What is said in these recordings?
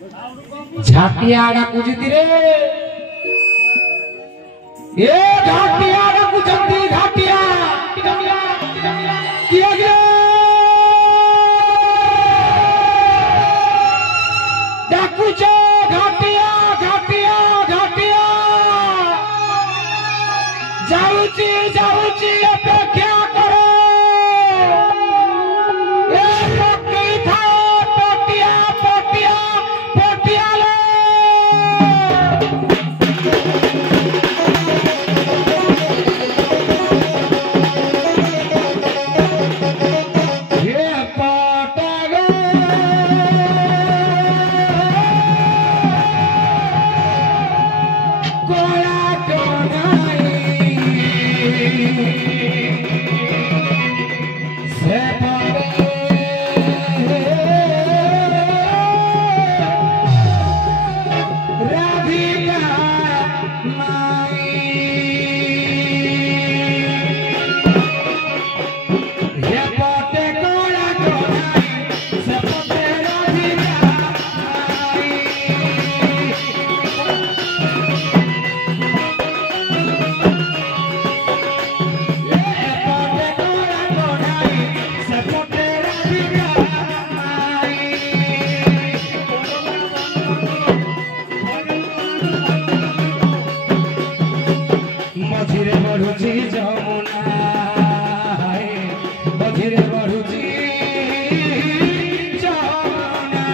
झाटिया डाकुजती रे ए झाटिया डाकुजती झाटिया किया गया डाकुचे घाटिया घाटिया घाटिया जाऊची जाऊची अपेक्षा करो ए पक्की था पोटिया पोटिया पोटिया ले ये पाटगा कोला कोनाई से राधिका माई ये पोटे कोला कोनाई से पोटे राधिका माई मझिरे बढ़ुची जमुना मझिरे बढ़ुची जमुना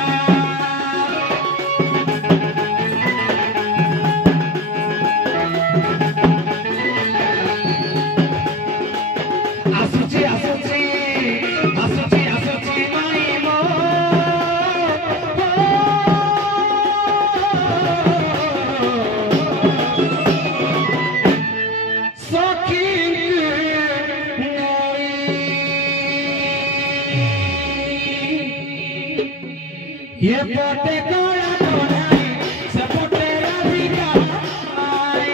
आसुची आसुची आसुची आसुची माई मो सखी ये पोटे कोला कोनाई से पोटे राधिका माई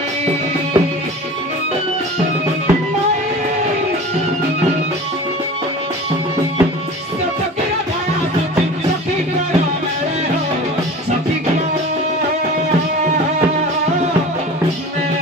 सखी राधा सखी करो मेरे हो सखी करो मेरे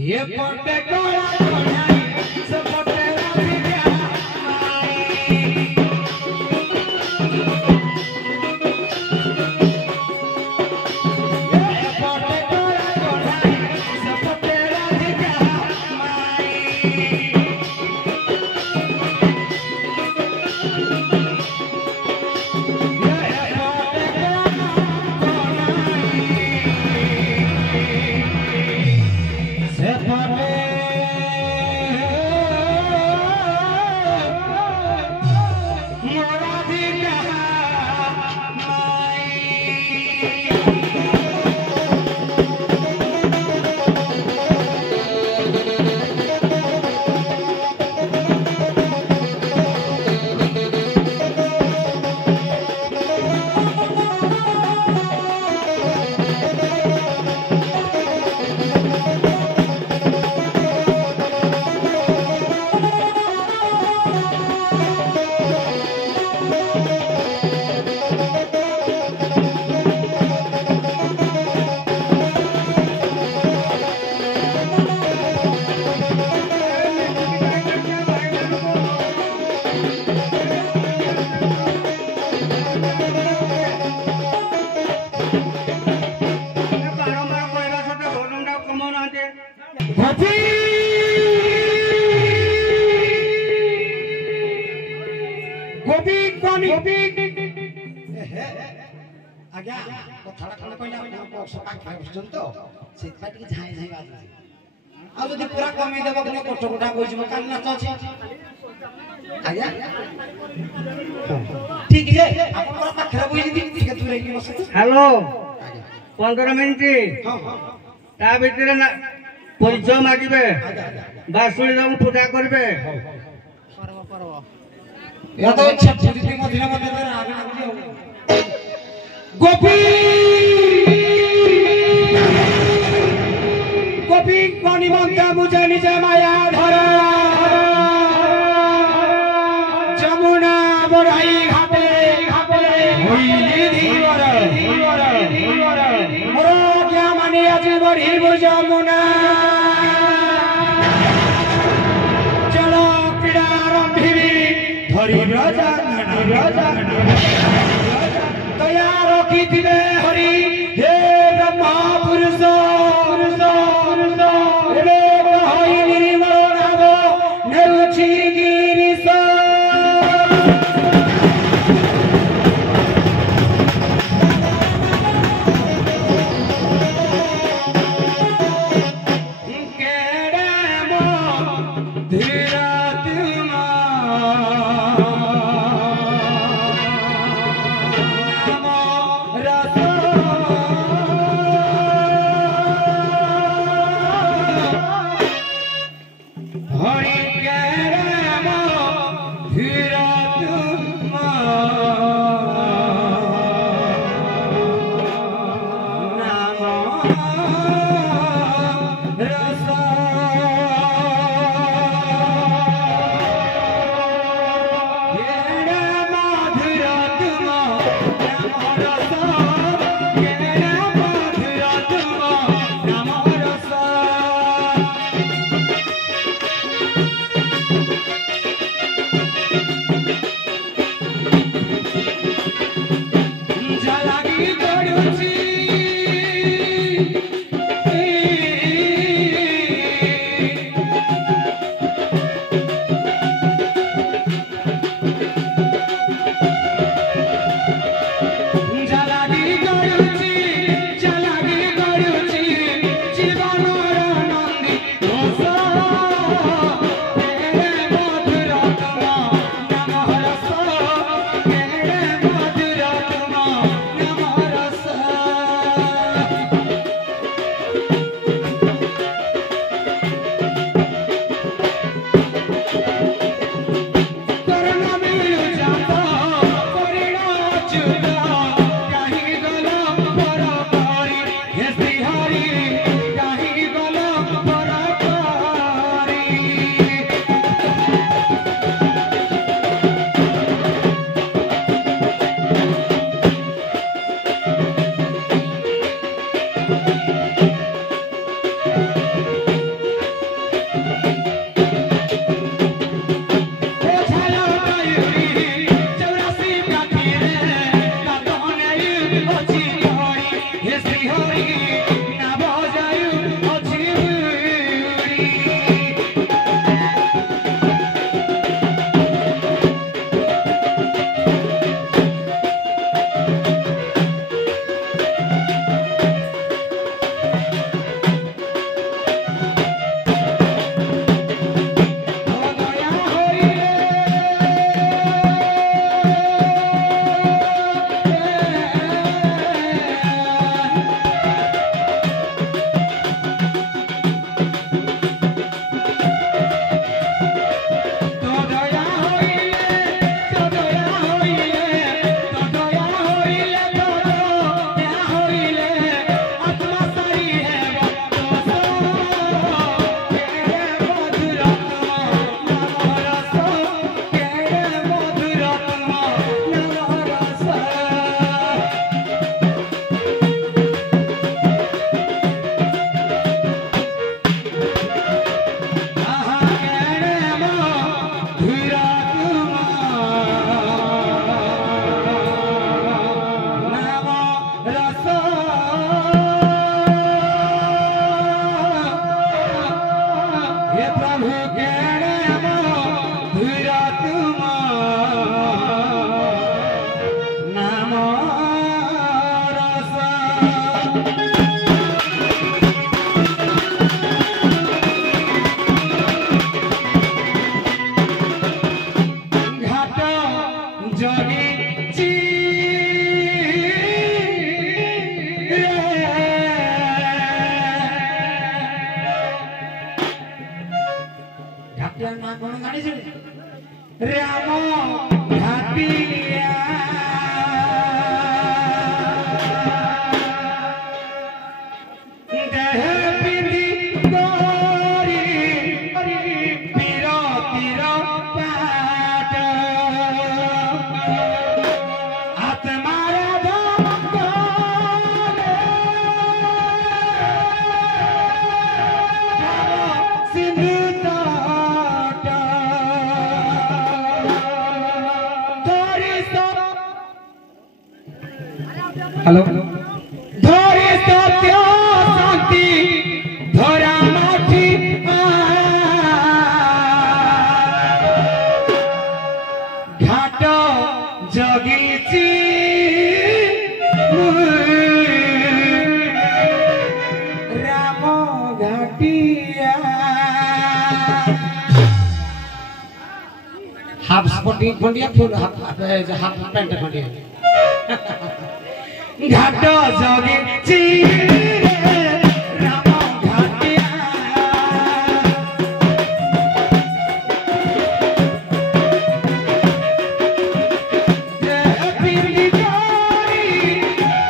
ये पोटे कोला कोनाई से पोटे राधिका माई ये पोटे कोला कोनाई से पोटे राधिका माई ये पोटे कोला कोनाई से पोटे राधिका माई आज्ञा कथाटा कौन कहना बक्स पाखे बसुन तो से टिके झाई झाई बाजू आ जदि पूरा कमी देबो कि कोठ कोठा कोइ जब काल नाच अछि आज्ञा ठीक है आपण पूरा पाखे बोइ जदि टिके दूर रही बस हेलो 15 मिनिट हां ता भितर ना परिचय मागिबे बासुरी दम पूजा करबे या तो इच्छा पूरी मधुर मधुर आगे आगे गोपी गोपी पानी मंत्र मुझे निजे माया धर जमुना बड़ाई घाटे होइली धीवर मोर क्या माने आज बड़ी जमुना चलो पीड़ा रंभिरी धरी राजा दया रखिथिबे हरि हे ब्रह्मा पुरुष रे होई निर्मल नाम नेउछि गिरीश केड़े मो धीरा तुमा घाटिया ना कौन गाड़ी से राम घाटिया देह पिंदी गोरी पीरो तीरो पाट आत्मारा सिंधु हेलो धोरी सत्य शांति धोरा माठी घाट जगीची राम घाटिया हाफ स्पोर्टिंग खंडिया फुल हाफ पैंट खंडिया घाट जगीची राम घाटिया पिंडी गोरी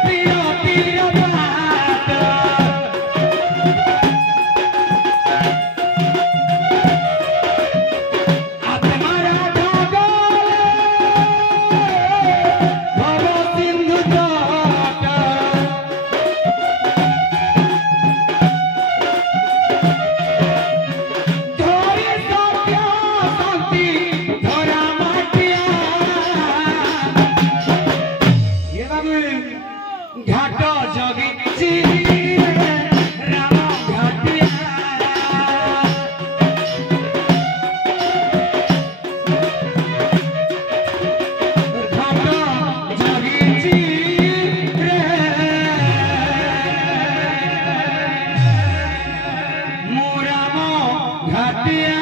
पीरो पीरो पाट आत्मारा ढागले भव सिंधु घाट जगीची राम घाटिया घाट जगीची मो राम घाटिया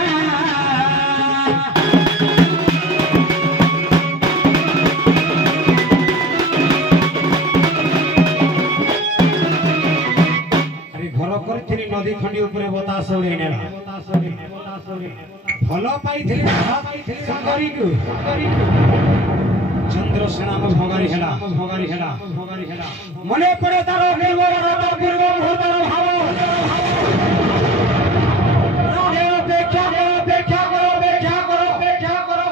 नदी खंडी उपरे बतास उड़े नेला भलो पाइथिले सुंदरी को चंद्रसेना में भगारी हेला मने पड़े तारो निर्भर मुहूर्तर भाव अपेक्षा करो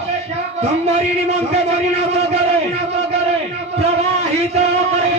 तुम्हारी निमंत्रण बनी ना करे प्रवाहित करे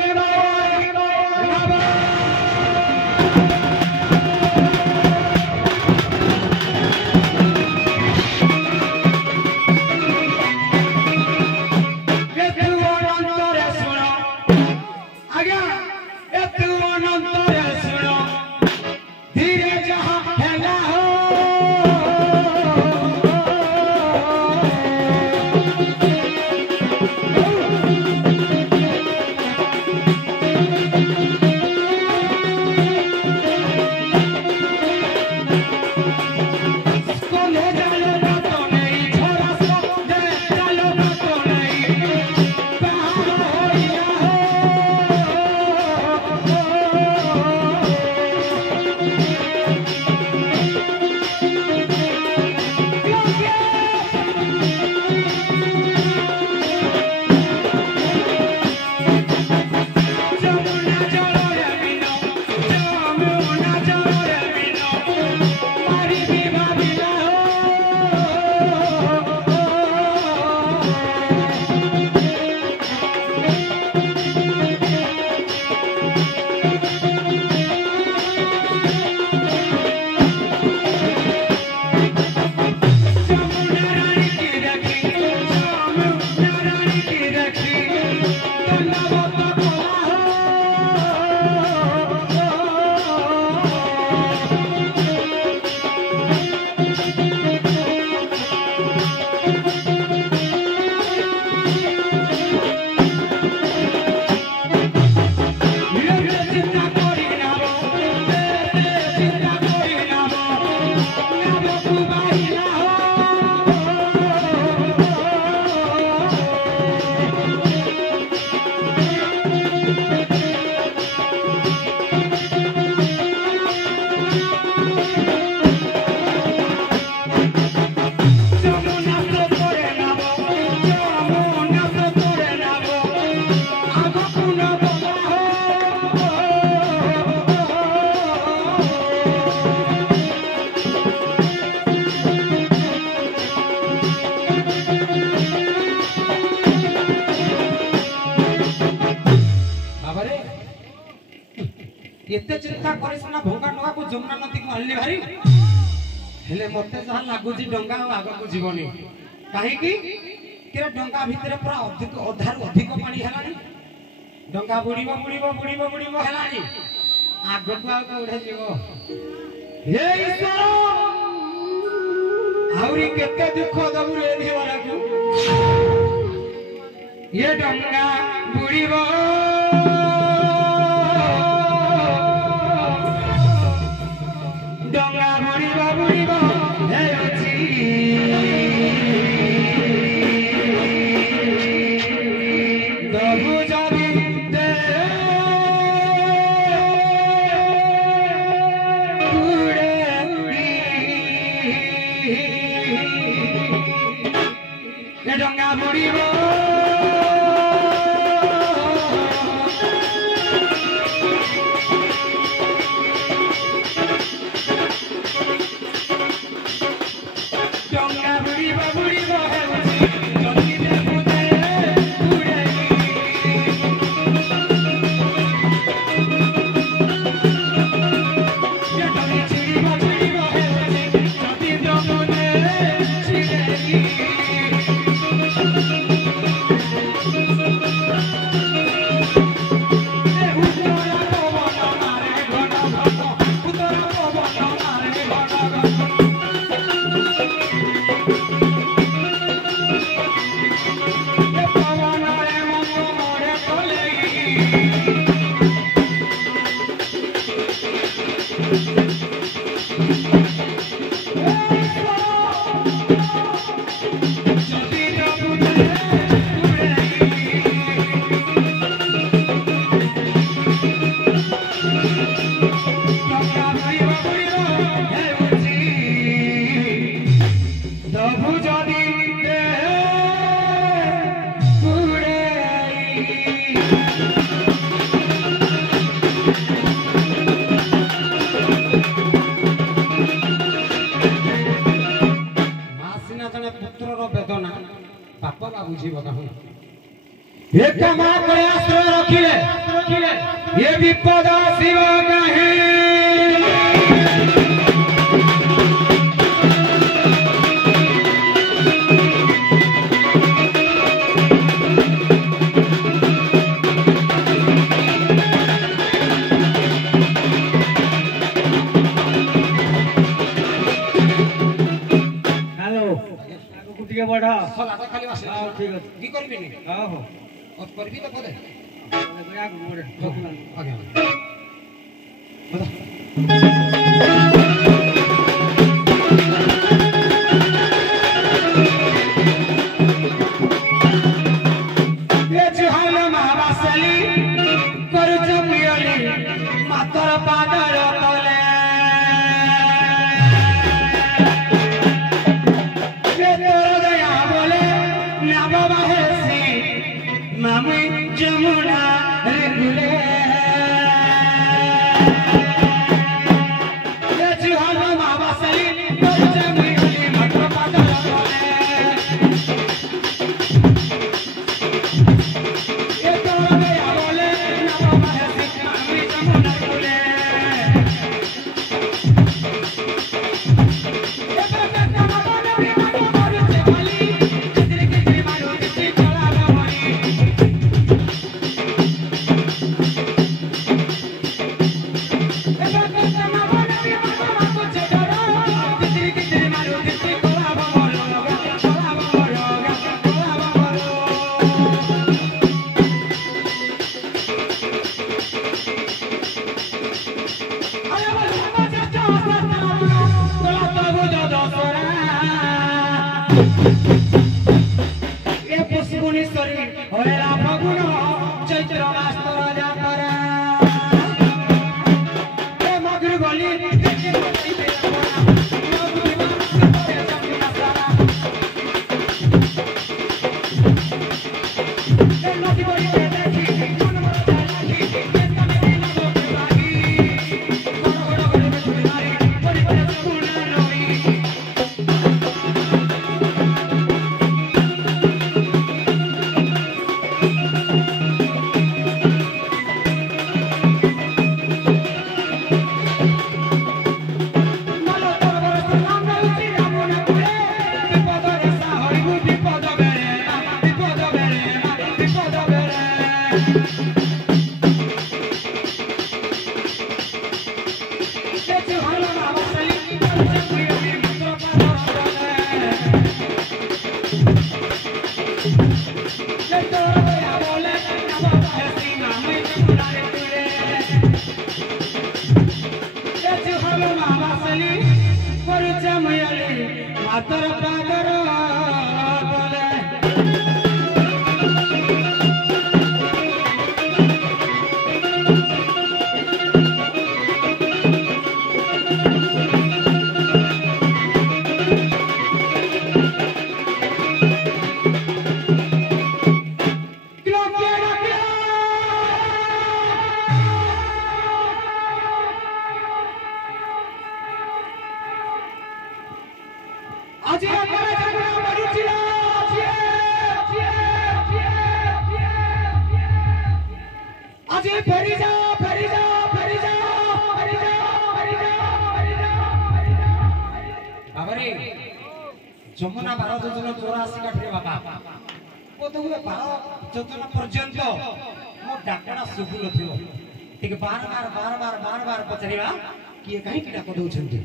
एते चिंता करिस ना भंगा डंगा को जमुना नदी को आनले भारी हेले मते जहा लागुजी डंगा आगो को जीवनी काहे की केरे डंगा भितरे पूरा अधिक अधार अधिक पानी हेलानी डंगा बुड़ीबो हेलानी आगो को आगो उड़े जीवो हे ईश्वर आउरी केते दुख दबु रे जीवरा को ये डंगा बुड़ीबो डंगा बुड़ीबो हे अछि दबु जाबी दे उड़े ये डंगा बुड़ीबो एक मां करे आश्रय रखिले ये विपद शिव कहे हेलो आगो कुटिके बढ़ा सलाटा खाली आसे हां ठीक है की करबिनी हां हो और करबी तो पदे आगो मोड़े आगे ये जहान महावासली करज पियली मातर पादर तले ये तोर दया बोले नाम बाहेसी मामी जमुना रे गुले ये जहान महावासली करज पियली मातर पादर तले ये तोर दया बोले नाम बाहेसी मामी जमुना रे गुले ये पुष्पुनीश्वरी होएला फगुन चैत्र मास राजा करा ए मगर गली आतर पागर बोले যমুনা 12 যোজনা 84 কাঠরে বাবা কতগুলো 12 যোজনা পর্যন্ত মো ডাকটা শুভু নথিব ঠিক বার পচারিবা কিଏ କାହିଁକି ଡାକ ଦଉଛନ୍ତି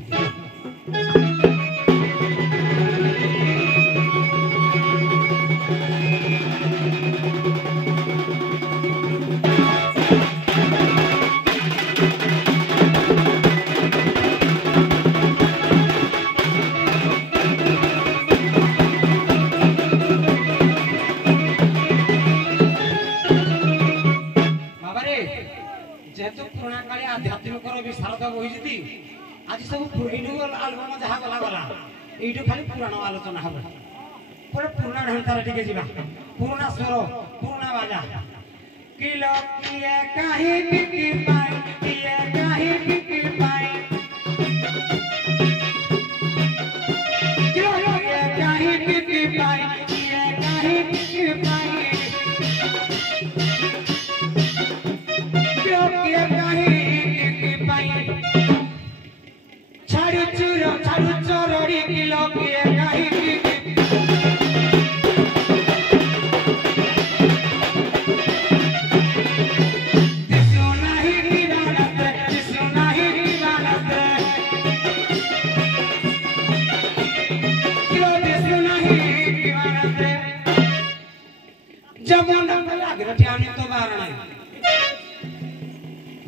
जेहेतु पुराना काली आध्यात्मिक विशारद बही आज सब आलबम जहाँ गला गला ये खाली पुराण आलोचना हम पूरा पुराना ढांचा टिके जीवा पुराना स्वर पुराना बाजा किलो किए काहे बिकी पाई किए काहे बिकी पाई किलो किए काहे बिकी पाई किए काहे बिकी पाई छाड़ू चोरी किलो किए काहे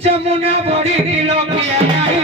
जमुना बड़ी किलो किए काहे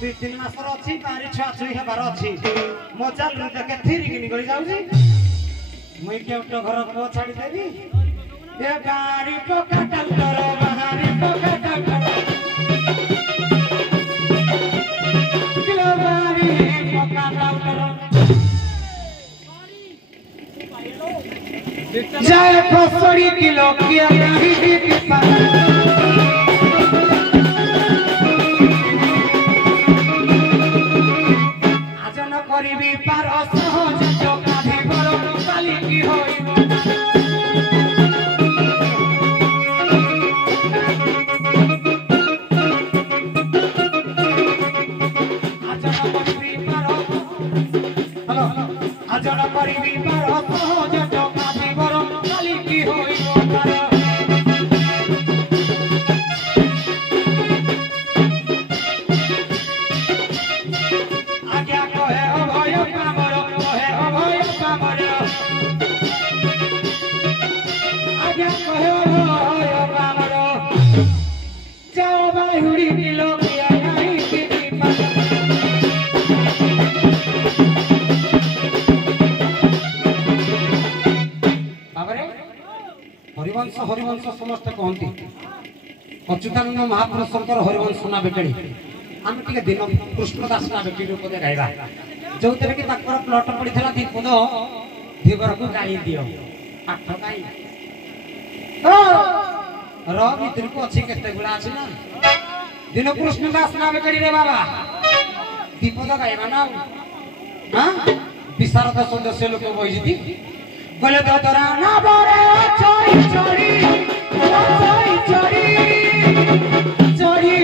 दुई तीन मासर अच्छी बारी छुआ छुई हेबार अच्छी मो चाल देखे थिरिक निकली जाऊँगी मुई केउट घर पुओ छाड़ी देवी ए बारी पका टाउटर बाहरी पका टाउटर किलो बारी पका टाउटर जाए फसड़ी किलो किया नहीं की पार करिबी पार सहज चोका भिबर काली की होइबो आजन करिबी पार हेलो आजन करिबी पार सहज चोका भिबर काली की होइबो पार आज्ञा कहे शिववंश हरिवंश समस्त कहती अच्युतानंद महापुरुषंकर हरिवंश ना बेकड़ी आम टे दिन कृष्णदास ना बेकड़ी पदे गाइबा जो कि प्लट पड़ा दीपद धीवर को गाई दियो आठ गाई भितर को अच्छी केते गुड़ा अच्छी ना दिन कृष्णदास ना बेकड़ी रे बाबा दीपद गाइबा ना हाँ विशारद सदस्य लोक बही गले तो तोरा ना बरे चोरी चोरी चोरी चोरी चोरी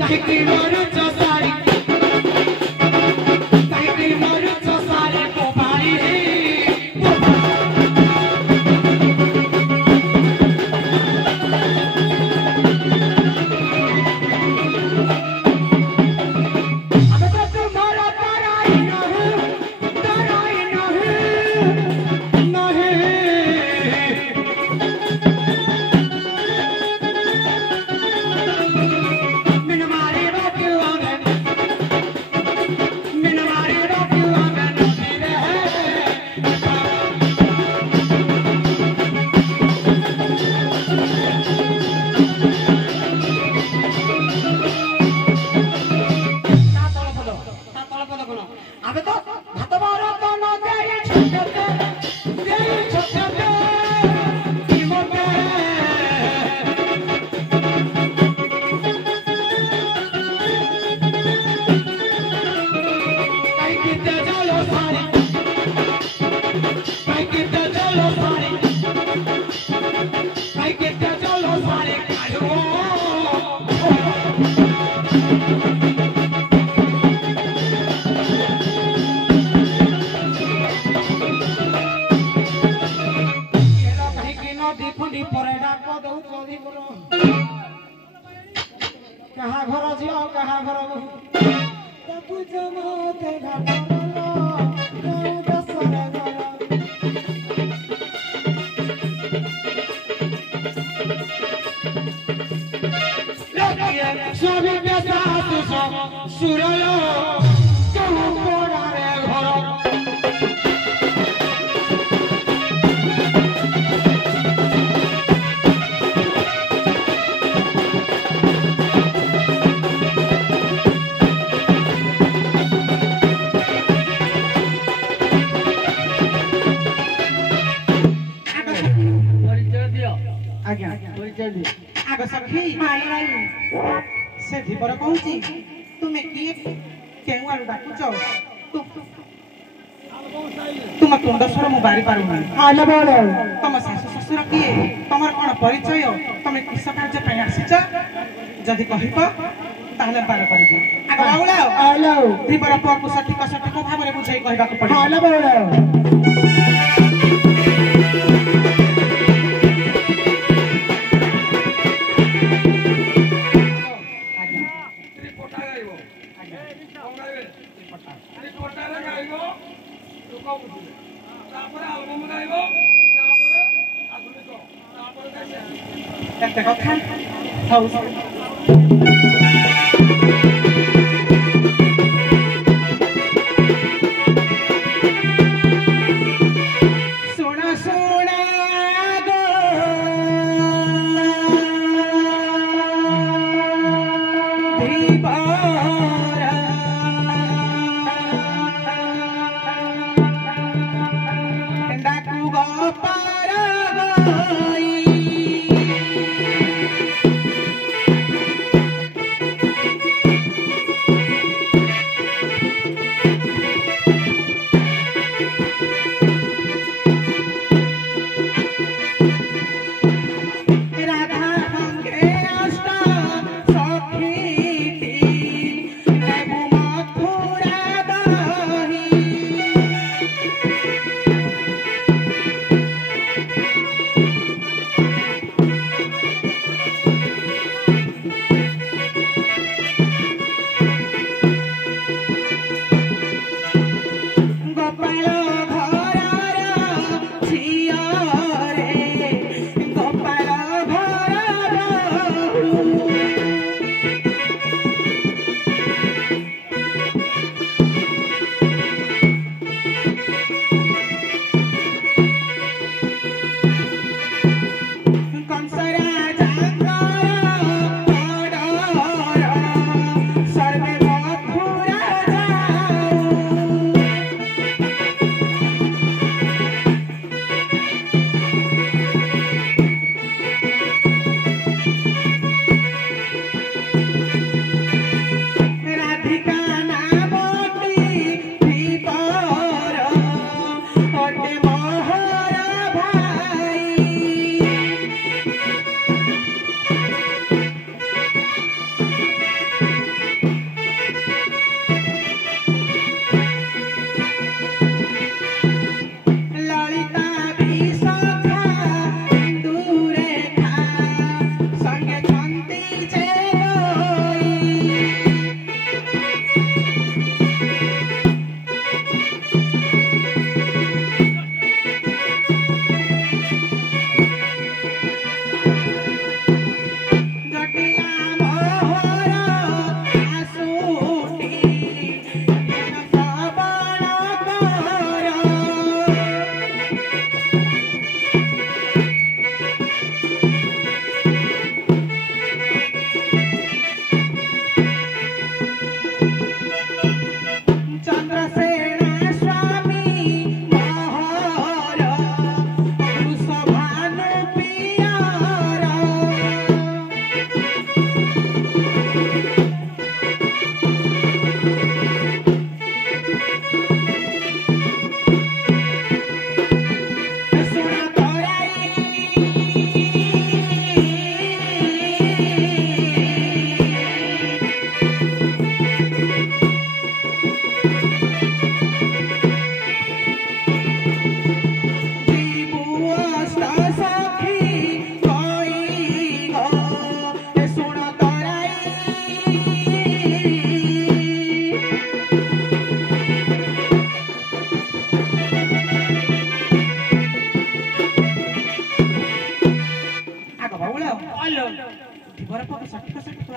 कहीं की मोर चोसारी कहीं की मोर चोसारी को भाई कहाँ घर झियो कहाँ घर बहू जमते स्वामी सुरलो घर आग सखी से धीवर कहूची तुमे किए केउ आलु डाकुच तुम तुंड स्वर मु बारी पारु हालो बोलो तुम सासु ससुर किए तमर कोन परिचय तुमे किस कार्य पे आसीच जदि कहिब ताहले पार करबी आग बाउला हालो धीवर पुआ सठिक सठिक भाबरे बुझाई कहबा को पड़े हालो बोलो কথা হও সোনা সোনা গো ধীবরা ডাকু গো পারা গই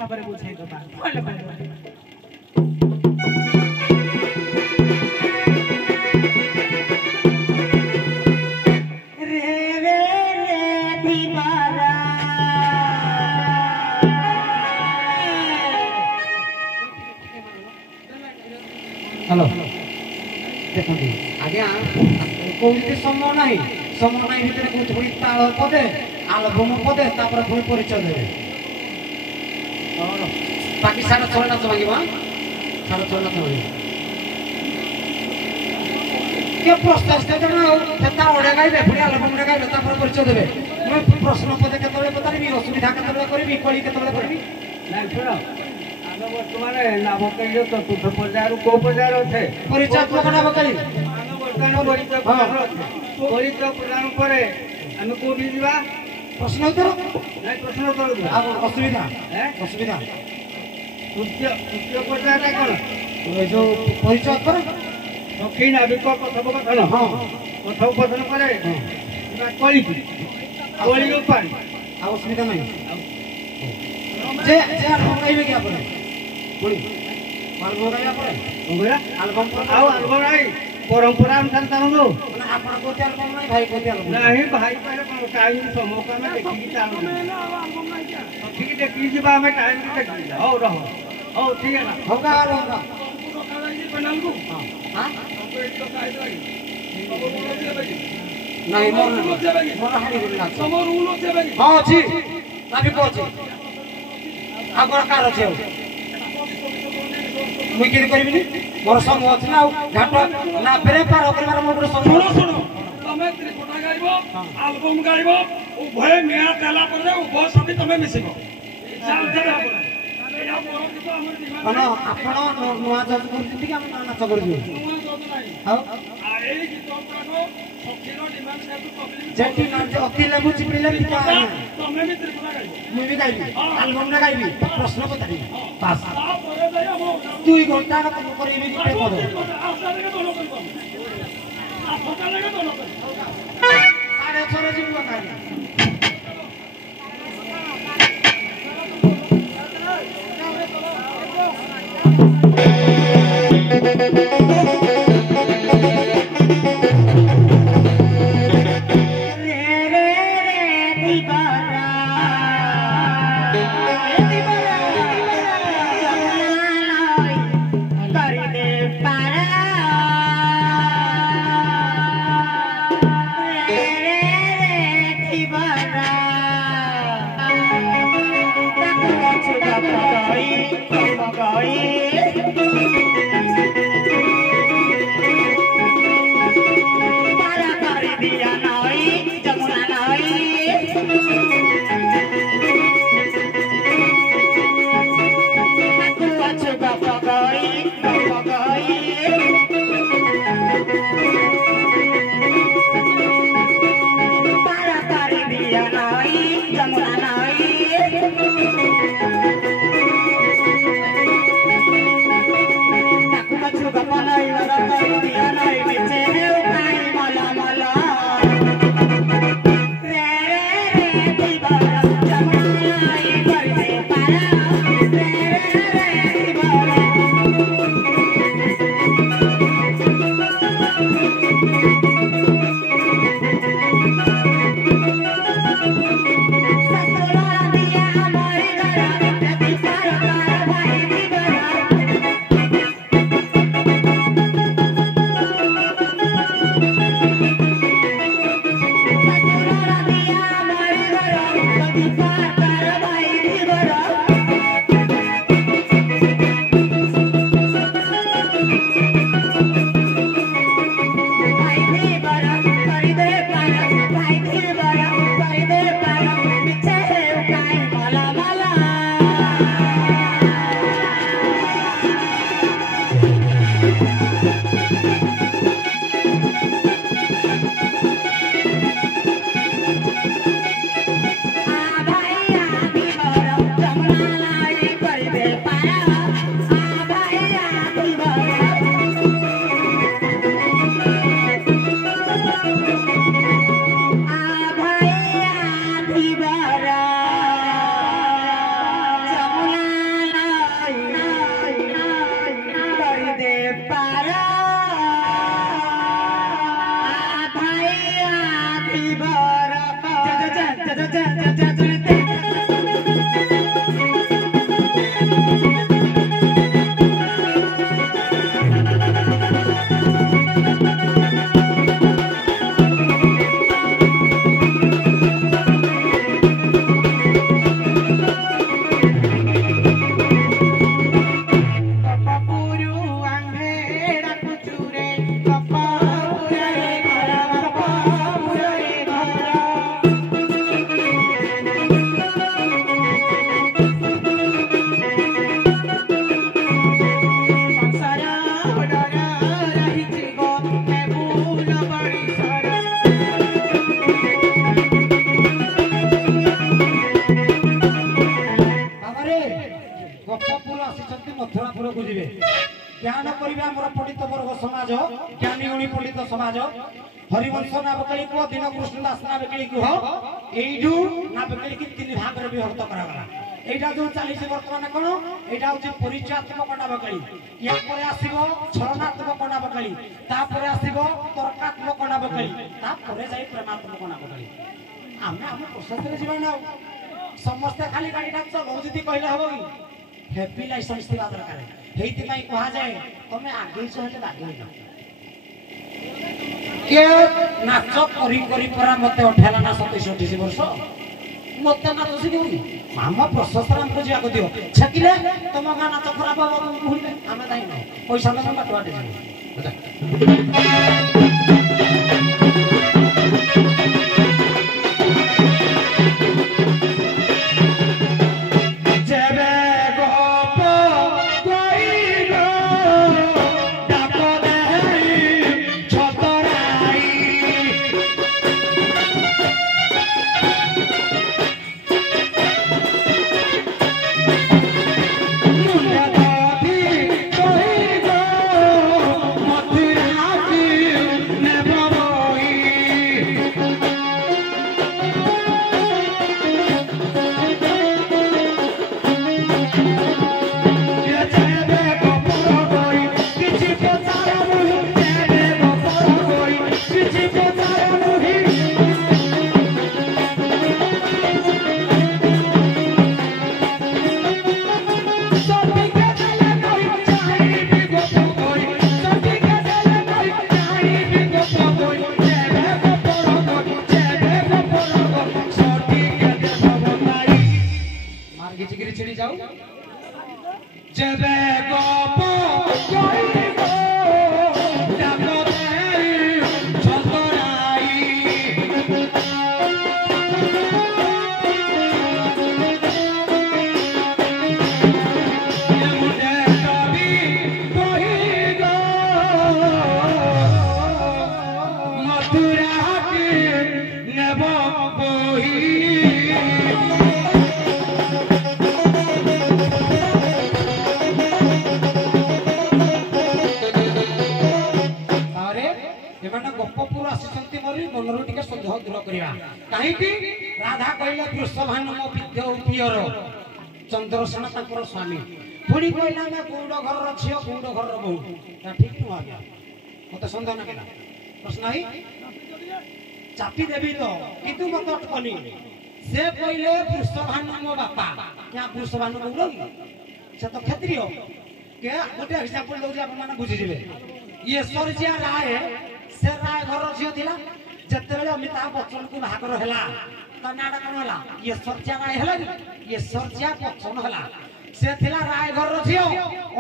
भाव बुझे दबा बोल बोल हेलो देखो आज्ञा कौन समय ना भितर पुणी ताल पदे आलबम पदे पुणी परिचय देवे बाकी साढ़े छः नाच मांगे साढ़े छः नाच मांगे प्रश्न ओडिया गाइबे पुणी आलबम गाइबे परिचय देवे मुझे प्रश्न पदे के बतारी असुविधा के करी कली के करी बर्तमान नामकली चतुर्थ पर्यायर कौ पर्यायर अच्छे परिचयात्मक नामकली परिचय प्रदान पर आम कौटी जा प्रश्न उत्तर प्रश्न उत्तर असुविधा असुविधा तृतीय पर्यायर कौन जो परिचय उत्तर सखी नाविक कथोपकथन हाँ कथोपकथन पर कली कली पानी असुविधा नहीं जे जे आलबम गाइबे क्या पर पुणी आलबम गाइबा पर आलबम आलबम नहीं परंपरा अनुसार चालू माने आपण को आलबम नहीं भाई को आलबम नहीं भाई पहले टाइम समय को हमें देखी चालू ठीक देखी जीवा हमें टाइम की देखी हो रहो हो ठीक है ना होगा होगा हां नहीं मोर हाडी बोलना समो रूल होते भाई हां जी नाबी को छी आगर कार अछि मुई के करबिनी मोर संग अछि ना घाट ना बेरे पार करबार मोर संग सुनो सुनो तमे त्रिकोटा गाइबो एल्बम गाइबो उभय मिया तेला पर उभय सभी तमे मिसिबो चालते रहबो एया मोर कितो हमर दिमाग आपण नुआ जज करथि कि हम नाच करबी नुआ जज नाही हां आ ए गीत प्राको सखीरो डिमांड से पब्लिक जेटी नाच अति लेबु चिपिले लिखा तमे भी त्रिकोटा गाइबो मुई भी गाइबी एल्बम ना गाइबी प्रश्न पतारी पास दुई घंटा ना करबी गुटे पद साढ़े छः जीव Bye. ज्ञान करिबा हमर पंडित वर्ग समाज ज्ञानी गुणी पंडित समाज हरिवंश नाबकली को दिन कृष्ण दास नाबकली को एइडू नाबकली की तीन भाग रे विभक्त करा गला एटा जो 40 वर्तमान कोन एटा होची परिचयात्मक नाबकली या परे आसीबो छलनात्मक नाबकली ता परे आसीबो तर्कात्मक नाबकली ता परे जाई प्रेमात्मक नाबकली आमे हम प्रशासन रे जीवन समस्त खाली गाड़ी डाक चलो जति कहले हबो हैप्पी लाइसेंस थिबा दरकार हेइति माई कहा जाए तमे आगे चले बागे न के नाच करी करी परा मते उठेला ना 27 28 वर्ष मते ना तो सिखी मामा प्रशासन हमको जिया को दियो छकिले तम गाना नाच खराब हो तुम भूल आमे दाई न पैसा न बाटवा दे राधा कहले वृषभान मो विद्या पियर चंद्रसेन ताकर स्वामी पुणी कहला मैं गौड़ घर झियो गौड़ घर बहू ता ठीक नु आ गया मते संदेह न केला प्रश्न है चापी देवी तो कितु मत अटकनी से कहले वृषभान मो बापा क्या वृषभान गौड़ से तो क्षत्रिय के गोटे एग्जांपल दउ जे आप माने बुझि जेबे ये सरजिया राय से राय घर झियो थिला जत्ते अमिताभ बच्चन को भागर हैला ता नाडा कोन हैला ये सरजिया राय हैला ये सरजिया बच्चन हैला से थिला राय घर रो झियो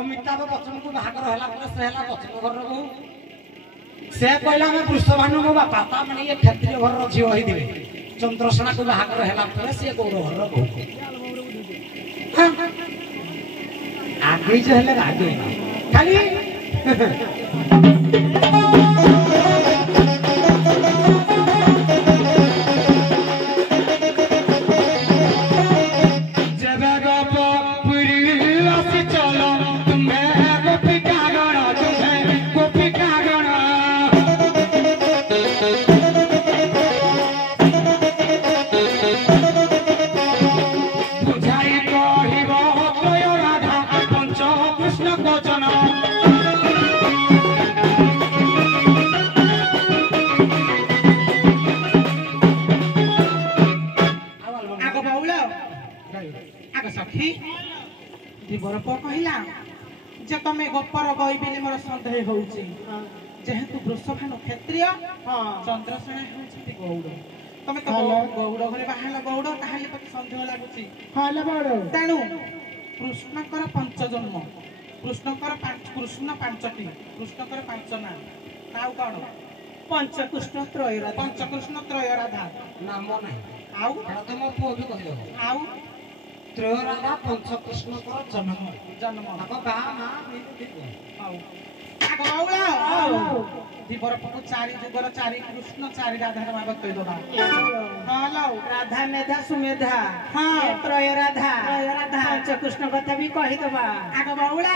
अमिताभ बच्चन को भागर हैला पर से हैला बच्चन घर रो से कहला मैं वृषभानु मो बापा ता माने ये क्षत्रिय घर रो झियो होई दिबे चंद्रसेना को भागर हैला पर से गौड़ घर रो आगे जे हैला आगे खाली ଧୀବର ପୁଅ କହିଲା ଯେ ତମେ ଗୋପର ଗଇ ବୋଲି ମୋର ସନ୍ଦେହ ହଉଛି ଯେହେତୁ ବୃଷଭାନୁ କ୍ଷତ୍ରିୟ ଚନ୍ଦ୍ରସେନା ହେଉଛନ୍ତି ଗୌଡ଼ ତମେ ତ ଗୌଡ଼ ଘରେ ବାହାରିଲ ଗୌଡ଼ ତାହେଲେ ତତେ ସନ୍ଦେହ ଲାଗୁଛି ତେଣୁ କୃଷ୍ଣଙ୍କର ପଞ୍ଚଜନ୍ମ କୃଷ୍ଣ ପାଞ୍ଚଟି କୃଷ୍ଣଙ୍କର ପାଞ୍ଚ ନାଁ ଆଉ କଣ ପଞ୍ଚକୃଷ୍ଣ ତ୍ରୟରାଧା ପଞ୍ଚକୃଷ୍ଣ ତ୍ରୟରାଧା ନାମ ନାହିଁ ଆଉ ତମ ପୁଅ ବି କହିବ ଆଉ ତ୍ରୟରାଧା ପଞ୍ଚକୃଷ୍ଣଙ୍କର ଜନ୍ମ ଜନ୍ମ ଗାଁ ମା ଆଉ ଆଗ ବାଉଳା ଧୀବର ପୁଅକୁ ଚାରି ଯୁଗର ଚାରି କୃଷ୍ଣ ଚାରି ରାଧାର ଭାବ କହିଦବା ରାଧା ମେଧା ସୁମେଧା ତ୍ରୟରାଧା ପଞ୍ଚକୃଷ୍ଣ କଥା ବି କହିଦବା ଆଗ ବାଉଳା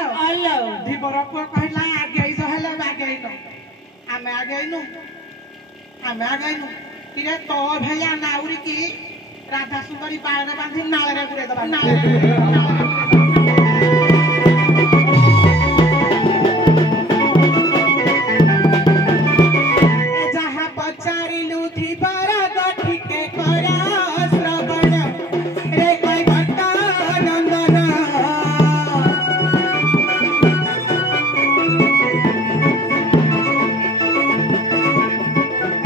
ଧୀବର ପୁଅ କହିଲା ଆଗେଇ ହେଲେ ଆଗେଇନ ଆମେ ଆଗେଇନୁ କିରେ ତୋ ଭଳିଆ ନାଉରି କି ରାଧା ସୁନ୍ଦରୀ ବାଳରେ ବାନ୍ଧି ନାଳରେ ଗୁଡେଇ ଦବା ଯାହା ପଚାରିଲୁ ଥିବାର ଗଠିକେ କରା ଶ୍ରବଣ ରେ କୈବର୍ତ୍ତ ନନ୍ଦନ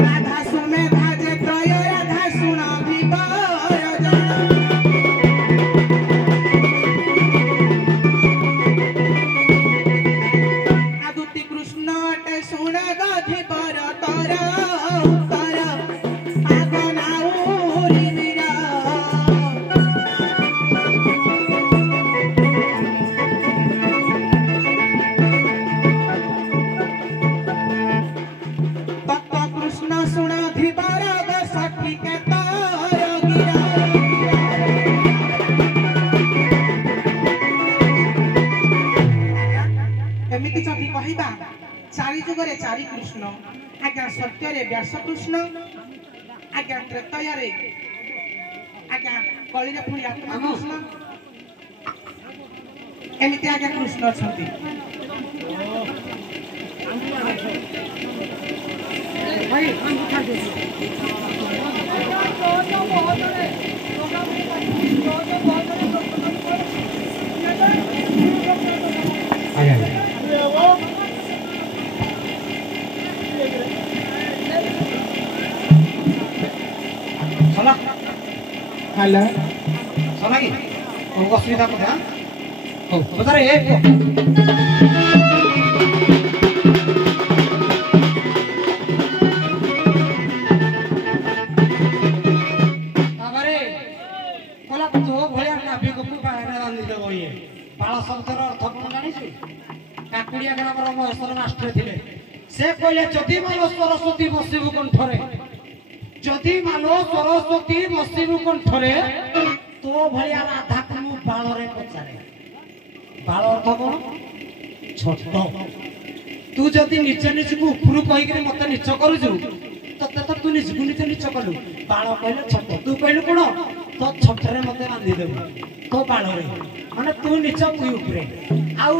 ରାଧା ସୁମେଧା ଯେ ତ୍ରୟ ରାଧା ଶୁଣ ଧିବର ଆଦୁତି କୃଷ୍ଣ ଅଟେ ଶୁଣ ଧିବର ତର ଉତ୍ତର ଆଗ ନାଉରି ବୀର ତତ୍ତ କୃଷ୍ଣ ଶୁଣ ଧିବର ସଠିକେ ତର ଗିର ଏମିତି ଯଦି କହିବା ଚାରି ଯୁଗରେ ଚାରି କୃଷ୍ଣ ଆଜ୍ଞା ସତ୍ୟରେ ବ୍ୟାସ କୃଷ୍ଣ ଆଜ୍ଞା ତ୍ରେତୟାରେ ଆଜ୍ଞା କଳିରେ ପୁଣି ଆତ୍ମା କୃଷ୍ଣ ଏମିତି ଆଜ୍ଞା କୃଷ୍ଣ ଅଛନ୍ତି ହ୍ୟାଲୋ ଶୁଣା କି ଅସୁବିଧା କଥା ହଉ ପଚାରେ ତାପରେ କହିଲା ତୋ ଭଳିଆ ନାଭିକକୁ ବାହାରେ ବାନ୍ଧିଦେବ ଇଏ ବାଳ ଶବ୍ଦର ଅର୍ଥ କଣ ଜାଣିଛୁ କାକୁଡିଆ ଗ୍ରାମର ମହେଶ୍ୱର ମାଷ୍ଟର ଥିଲେ ସେ କହିଲେ ଯଦି ମାଲ ସରସ୍ୱତୀ ବସିବୁ କଣ୍ଠରେ ଯଦି ମାଲ ସରସ୍ୱତୀ ବସିବୁ କଣ୍ଠରେ ତୋ ଭଳିଆ ରାଧାକୁ ମୁଁ ବାଳରେ ପଚାରେ ବାଳ ଅର୍ଥ କଣ ଛୋଟ ତୁ ଯଦି ନିଜ ନିଜକୁ ଉପରୁ କହିକିରି ମତେ ନିଚ କରୁଛୁ ତତେ ତ ତୁ ନିଜକୁ ନିଜେ ନିଚ କଲୁ ବାଳ କହିଲେ ଛୋଟ ତୁ କହିଲୁ କଣ ତୋ ଛୋଟରେ ମତେ ବାନ୍ଧିଦେବୁ ତୋ ବାଳରେ ମାନେ ତୁ ନିଚ ପୁଇ ଉପରେ ଆଉ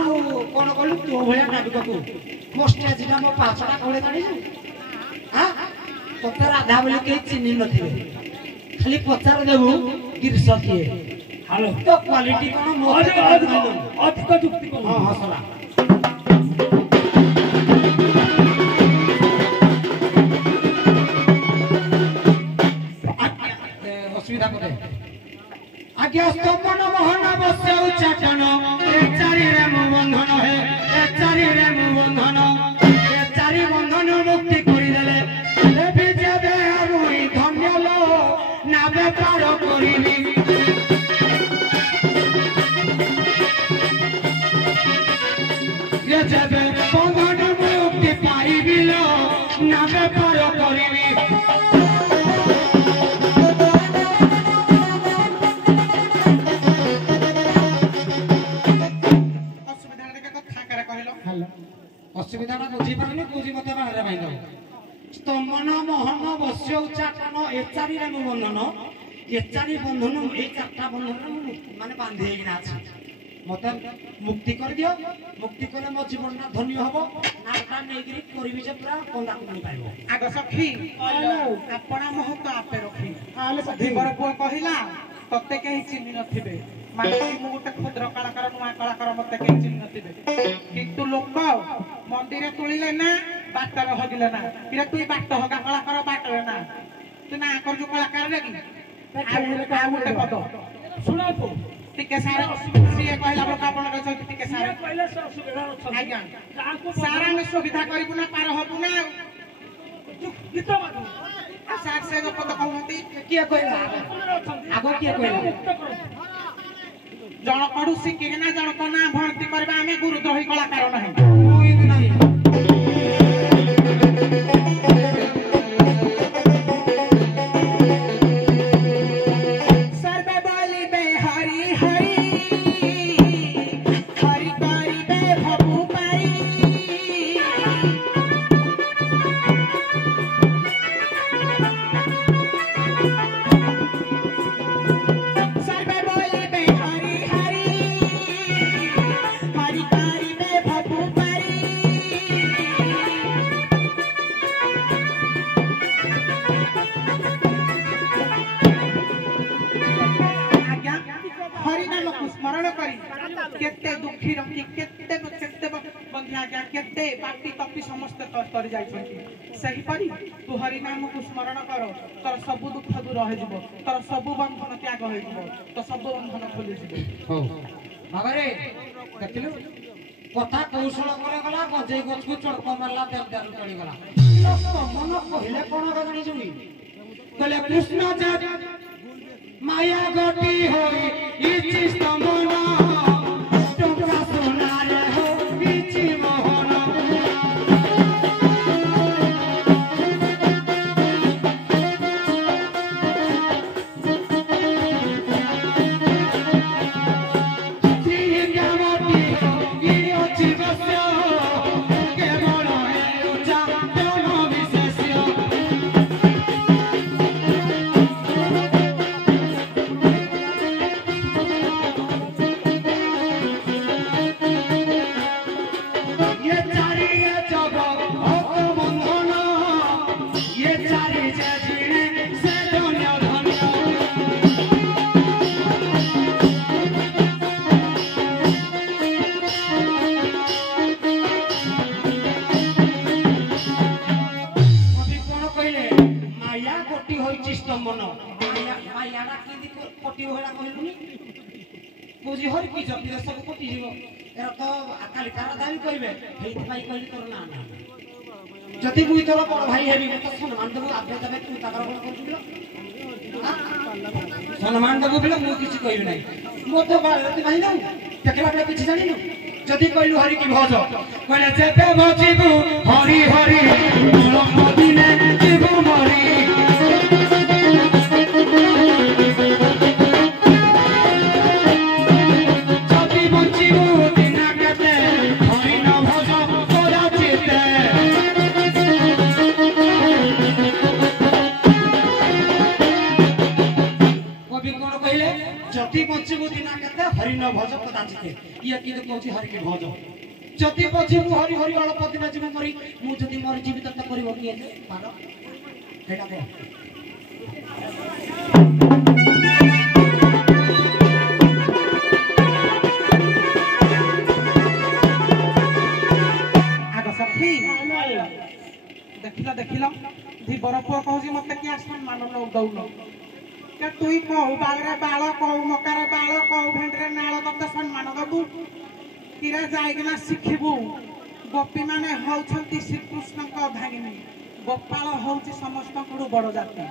କଣ କଲୁ ତୋ ଭଳିଆ ନାବିକକୁ ମୋ ଷ୍ଟେଜଟା ମୋ ପାଛଟା କୋଳେ କାଢିଛୁ ତତେ ରାଧା ବୋଲି କେହି ଚିହ୍ନି ନଥିବେ ଖାଲି ପଚାର ଦେବୁ ଗିରିଶ କିଏ ହାଲୋ ତ କ୍ୱାଲିଟି କଣ ମୋ ଅଧିକ ଯୁକ୍ତି କଣ ହଁ ହସଲା ଅସୁବିଧା କରେ ଆଜ୍ଞା ସ୍ତମ୍ଭନ ମୋହନ ବସ୍ୟ ଉଚ୍ଚାଟନ ଏ ଚାରିରେ ମୁଁ ବନ୍ଧନ ହେ ଏ ଚାରିରେ ମୁଁ ବନ୍ଧନ ଏ ଚାରି ବନ୍ଧନ ମୁକ୍ତି କରିଦେଲେ ଦେବୀ ଯେବେ ମୁଇଁ ଧନ୍ୟ लो ନା ବେପାର କରିବି ଯେବେ ବନ୍ଧନ ମୁକ୍ତି ପାଇବି लो ନା ବେପାର କରିବି ଅସୁବିଧାଟା ବୁଝିପାରୁନି ବୁଝି ମତେ ବାହାରେ ଭାଇଦବ ସ୍ତମ୍ଭନ ମୋହନ ବସ୍ୟ ଉଚ୍ଚାଟନ ଏ ଚାରିରେ ମୁଁ ବନ୍ଧନ ଏ ଚାରି ବନ୍ଧନ ଏଇ ଚାରିଟା ବନ୍ଧନରେ ମୁଁ ମାନେ ବାନ୍ଧି ହେଇକିନା ଅଛି ମତେ ମୁକ୍ତି କରିଦିଅ ମୁକ୍ତି କଲେ ମୋ ଜୀବନଟା ଧନ୍ୟ ହବ ନାଟା ନେଇକିରି କରିବି ଯେ ପୁରା କନ୍ଦାକୁ ମିଳିପାରିବ ଆଗ ସଖୀ ଆପଣା ମହତ୍ଵ ଆପେ ରଖି ଧୀବର ପୁଅ କହିଲା ତତେ କେହି ଚିହ୍ନି ନଥିବେ ମାନେ ମୁଁ ଗୋଟେ କ୍ଷୁଦ୍ର କଳାକାର ନୂଆ କଳାକାର ମତେ କେହି ଚିହ୍ନି ନଥିବେ କିନ୍ତୁ ଲୋକ ମନ୍ଦିର ତୁଳିଲେ ନା ବାଟରେ ହଗିଲେ ନା କିରେ ତୁଇ ବାଟ ହଗା କଳାକାର ବାଟରେ ନା ତୁ ନା କରୁଛୁ କଳାକାର କି ଆଉ ଗୋଟେ ପଦ ଶୁଣନ୍ତୁ ଟିକେ ସାର ସିଏ କହିଲା ବେଳକୁ ଆପଣ କହିଛନ୍ତି ଟିକେ ସାର କହିଲେ ସେ ଅସୁବିଧା ଅଛନ୍ତି ଆଜ୍ଞା ଯାହାକୁ ସାର ଆମେ ସୁବିଧା କରିବୁ ନା ପାର ହବୁ ନା ଗୀତ ବାଜୁ ସାର୍ ସେ ପଦ କହୁଛନ୍ତି କିଏ କହିଲା ଅଛନ୍ତି ଆଗ କିଏ କହିଲା ମୁକ୍ତ କରନ୍ତୁ ଜଣକଠୁ ଶିଖିକିନା ଜଣକ ନା ଭର୍ତ୍ତି କରିବା ଆମେ ଗୁରୁଦ୍ରୋହୀ କଳାକାର ନାହିଁ ମୁଁ ଏମିତି ନାହିଁ सर्वे बोलिबे हरि हरि हरि करिबे भगु पारी सर्वे बोलिबे हरि हरि हरि करिबे भगु पारी आज्ञा हरिनाम को स्मरण करी केते दुखी रखी केते केते बंधी आज्ञा केते पाटी तपी समस्त कर जाइछंती सही परी तू हरिनाम को स्मरण कर तोर सब दुख दूर हो जिवो तोर सब बंधन त्याग हो जिवो तो सब बंधन खोली जिवो हो बाबारे देखिलु कथा कौशल करे गला गजै गछ को चड़क मारला देव दारू चली गला मन कहले कोन गजनी जुनी कहले कृष्ण जग माया गति होई इछि स्तमन टोका सोनार हो इछि मोहन बुझी हर की जब सब कटि जीव एरा तो खाली तारा दाबी करबे हेति भाई कहली तोर ना ना जति मुई तोर बड़ भाई हेबी मत सम्मान देबो आबे तबे तू ताकर कोन करबिलो सम्मान देबो बिलो मु किछि कहबी नै मो तो बाती भाई ना देखला बे किछि जानि न जति कहलु हरि की भज कहले जेते भजिबु हरि हरि मोर मदिने जीवु मरि हरि न भज कदाचिते ये कि कहछि हरि के भज जति बजिबु हरि हरि अल्प दिन जीव मरि मु जति मरि जीवित त करिवो कि पार हेटा दे आग सखी देखिला धी बरपुआ कहछि मते कि आसन मान न दउनो के तुई कहू बालरे बाल कहू मकारे बाल कहू भेंडरे नाल तते सम्मान दबु किरा जाइकिना शिखिबु गोपी माने हौछंती श्रीकृष्ण को भागिनी गोपाल हौछि समस्त को बड़ जाति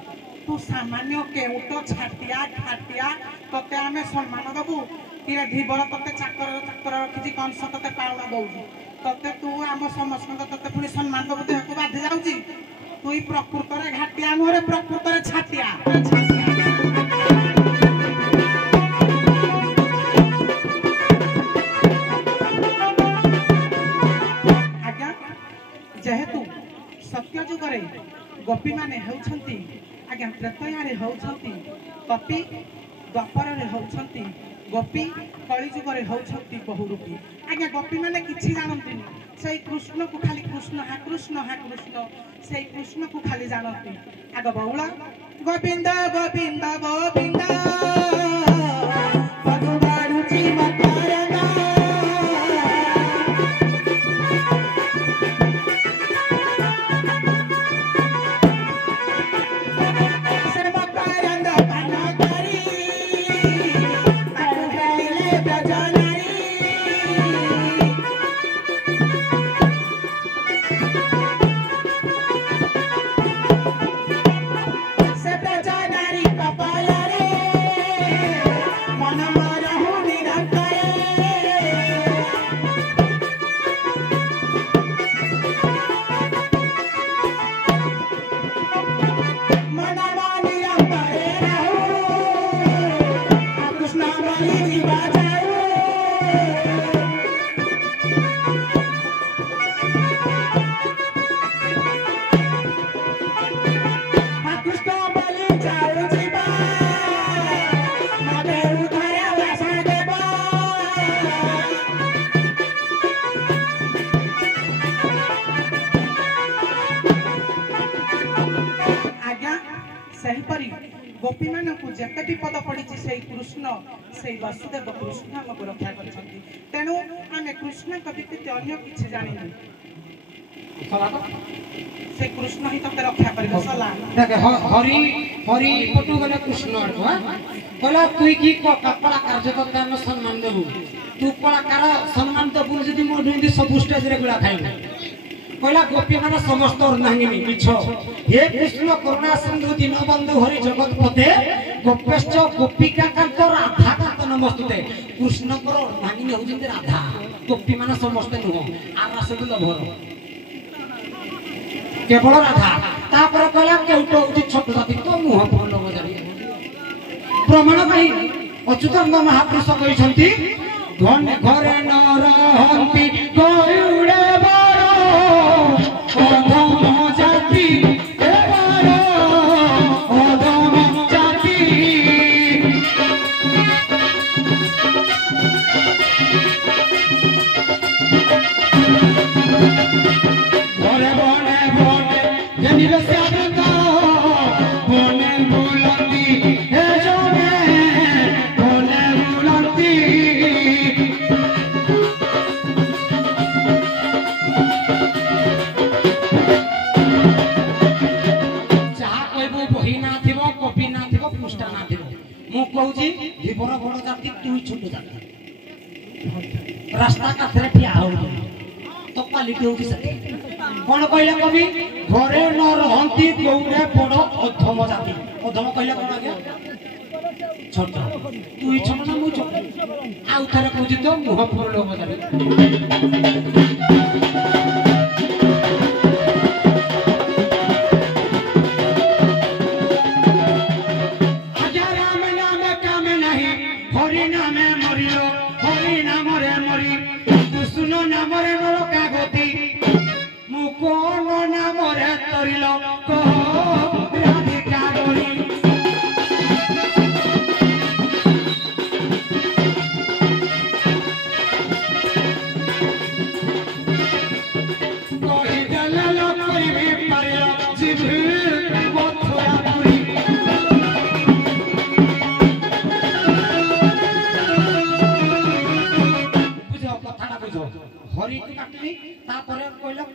तू सामान्य केउट छाटिया खाटिया तते आमे सम्मान दबु किरा धीबर तते चाकर रखिछि कंस तते पाउना दउछि तते तू आम समस्त तते पुनी सम्मान दबु देह को बाधि जाउछि तुई प्रकृत रे घाटिया मोरे प्रकृत रे छाटिया जेहेतु सत्य जुगरे गोपी माने होउछंती आज्ञा त्रेतयारे होउछंती कपि द्वापर रे होउछंती गोपी कली जुगरे होउछंती बहुरूपी आज्ञा गोपी माने किछि जानंती सेई कृष्ण को खाली कृष्ण हा कृष्ण सेई कृष्ण को खाली जानंती आग बहुला गोविंद गोविंद गोविंद भगवान कृष्ण से वसुदेव कृष्ण आमको रक्षा कर तेणु आम कृष्ण व्यतीत अन्य किसी जानी से कृष्ण ही तक रक्षा कर हरि हरि पटु गले कृष्ण कहला तुई की कला कार्य तो दान सम्मान देबु तू कलाकार सम्मान देबु जदि मो ढुंदी सब स्टेज रे गुला खाइबु कहला गोपी माने समस्त अर्धांगिनी मिछ हे कृष्ण करुणा सिंधु दीनबंधु हरि जगत पते गोपेश्च गोपिका कांत राधा कांत नमस्तुते कृष्ण कर अर्धांगिनी होजिंते राधा गोपी माने समस्त नुह आरास गुल भर केवल राधा तापर कहला केउट होजी छोट जाति तो मुह फूल बजारी प्रमाण कहीं अच्युतानंद महापुरुष कहते घन घरे न रहंती गरुड़े बारो अधम जाति अधम जाति घरे बने बने जनिले साबता बने बुलंदी हे जोने बने बुलंदी धीवर बड़ जाति तुई छोट जाति रास्ता काठरे ठिया हो तो क्वालिटी होगी सती कौन कहले कवि घरे न रहंती गौरे बड़ अधम जाति अधम कहले कौन आगे छोट तुई छोट ना मु छोट आउ थरे कहूची तो मुह फुल बजारे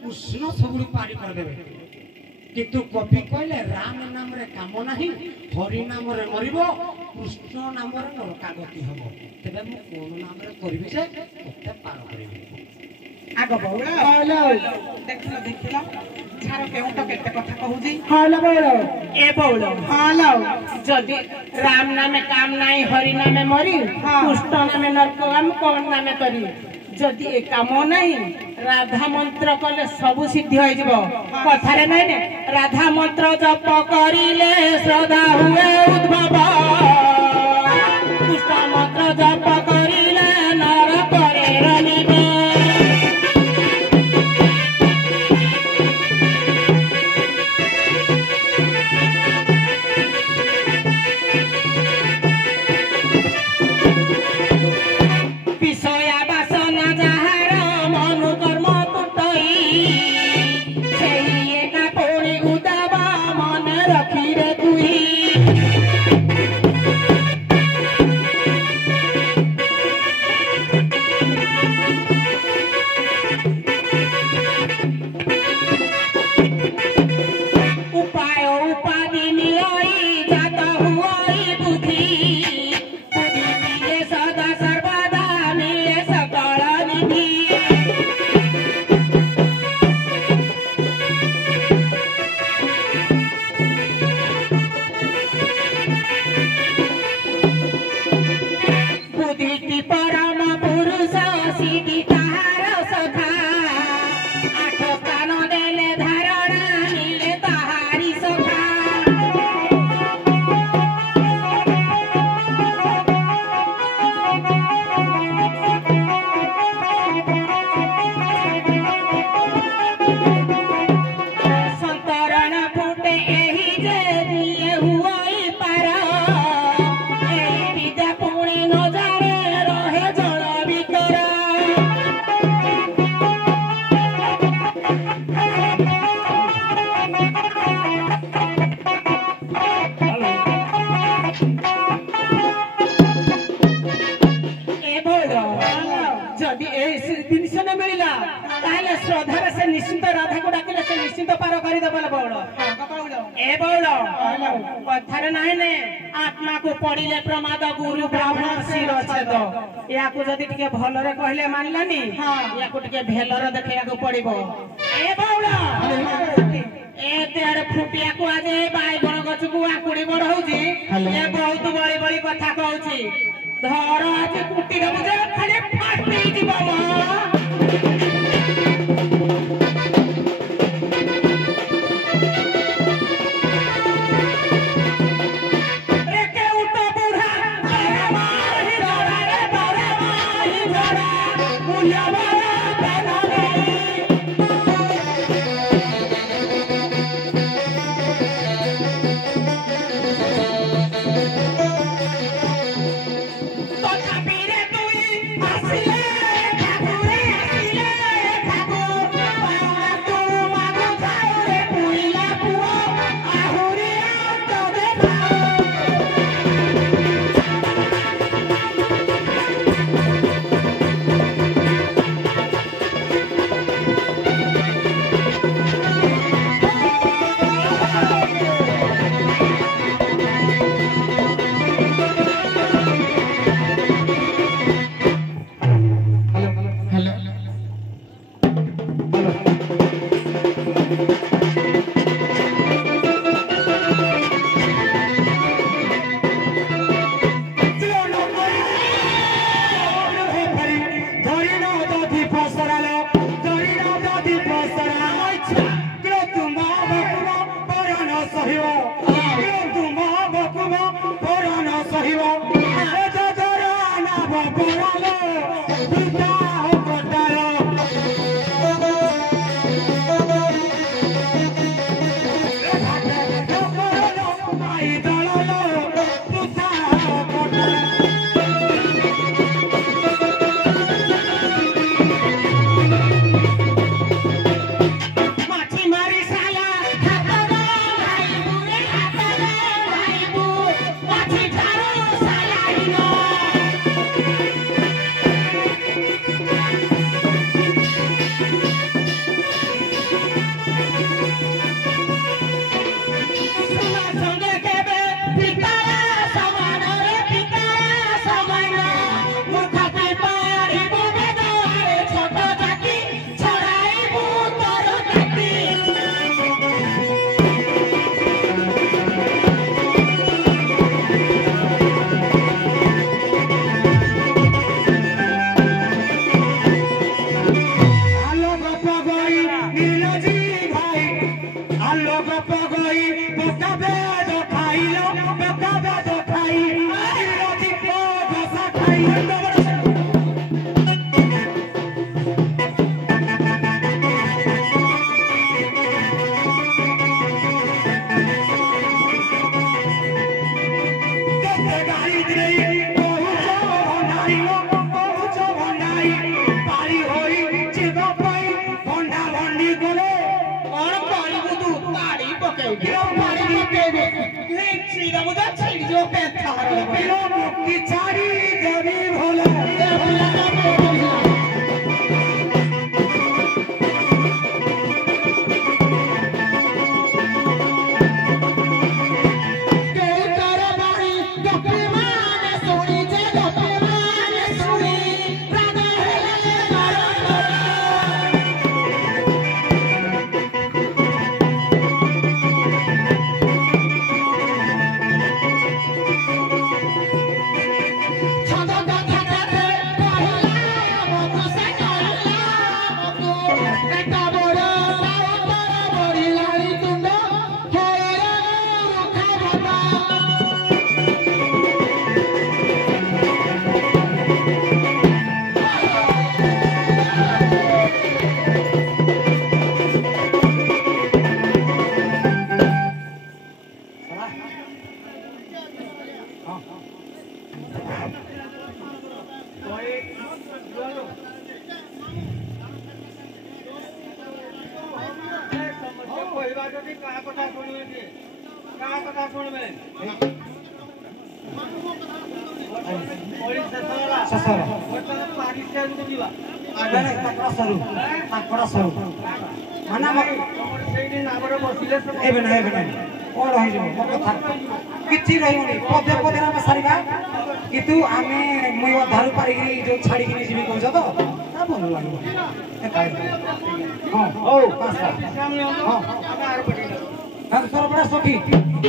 कृष्ण सब पारी कर देबे किंतु कवि कहले राम नाम रे काम नाही हरि नाम रे मरिबो कृष्ण नाम रे नरका गति हबो तबे मु कोन नाम रे करबी से ओते पार करबी आगो बौला हेलो देखलो देखलो छारो केउट केते कथा कहूजी हेलो बौला ए बौला हेलो जदि राम नामे काम नाही हरि नामे मरी कृष्ण नामे नरक हम कोन नामे करी जदि ए काम नहीं राधा मंत्र कले सब सिद्धि हो जब कथारे नहीं ने राधा मंत्र जप करिले श्रद्धा हुए उद्भव कृष्ण मंत्र जप करिले नर करे रनिबे ଜିନିଷ ନ ମିଳିଲା ତାହେଲେ ଶ୍ରଦ୍ଧାରେ ସେ ନିଶ୍ଚିନ୍ତ ରାଧାକୁ ଡାକିଲେ ସେ ନିଶ୍ଚିନ୍ତ ପାର କରିଦେବ ବଉଳ। ଏ ବଉଳ କଥାରେ ନାହିଁ ନେ ଆତ୍ମାକୁ ପଡିଲେ ପ୍ରମାଦ ଗୁରୁ ବ୍ରାହ୍ମଣ ଶିରଛେଦ। ୟାକୁ ଯଦି ଟିକେ ଭଲରେ କହିଲେ ମାନିଲାନି ୟାକୁ ଟିକେ ଭେଲରେ ଦେଖେଇବାକୁ ପଡିବ। ଏ ବଉଳ ଏତେ ଆଡେ ଫୁଟିଆକୁ ଆଜି ବାଇଗଣ ଗଛକୁ ଆକୁଡି ବଡ ହଉଛି ଏ ବହୁତ ବଳି ବଳି କଥା କହୁଛି। ଧର ଆଜି କୁଟି ଦେବୁ ଯେ ଖାଲି ଫାଟି ଯିବ। ନାଇଁ ତାଙ୍କର ସରୁ ମାନେ ସେଇଠି ନାମରେ ବସିଲେ ଏବେ ନାହିଁ କଣ ହେଇଯିବ ମୋ କଥା କିଛି ରହିବନି ପଦେ ପଦେ ଆମେ ସାରିବା କିନ୍ତୁ ଆମେ ମୁଇଁ ଅଧାରୁ ପାରିକି ଯୋଉ ଛାଡ଼ିକିନି ଯିବି କହୁଛ ତ ତା ଭଲ ଲାଗିବ ହଁ ହଉ ଆମେ ହଁ ଆର ପଟେ ସରପଡ଼ା ସଠିକ